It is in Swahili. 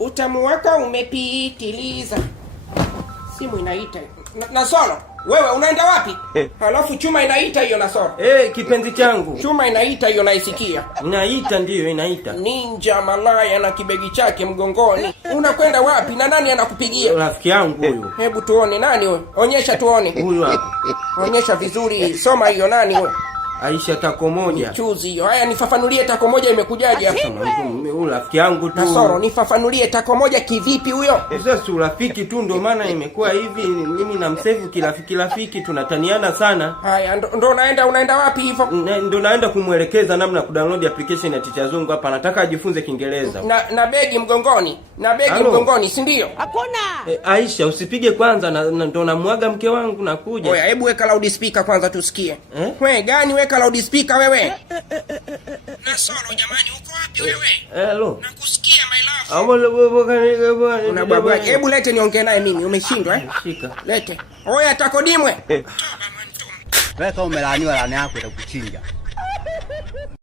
Utamu wako umepitiliza. Simu inaita. Nasoro, wewe unaenda wapi? Halafu chuma inaita hiyo Nasoro. Kipenzi changu. Chuma inaita hiyo naisikia. Inaita ndiyo inaita. Ninja malaya na kibegi chake mgongoni. Unakwenda wapi na nani anakupigia? Rafiki yangu huyu. Hebu tuone nani huyo? Onyesha tuone. Huyu hapa. Onyesha vizuri. Soma hiyo nani huyo? Aisha tako moja. Chuzi hiyo. Haya nifafanulie tako moja imekujaje hapa? Huyu rafiki yangu tu. Nasoro, nifafanulie tako moja kivipi huyo? Sasa urafiki tu ndio maana imekuwa hivi. Mimi na msevu kirafiki tunataniana sana. Haya ndo unaenda wapi hivyo? Ndo naenda kumuelekeza namna kudownload application ya Ticha Zungu hapa. Anataka ajifunze Kiingereza. Na begi mgongoni. Na begi mgongoni, si ndio? Hakuna. Aisha usipige kwanza ndo namwaga mke wangu nakuja. Oya, hebu weka loudspeaker kwanza tusikie. Wewe gani weka loudspeaker wewe? Nasoro jamani, uko wapi wewe? Hello. Nakusikia my love. Unababa, hebu lete niongee naye mimi. Umeshindwa Shika. Lete. Oya takodimwe. Wewe kama umelaaniwa laana yako itakuchinja.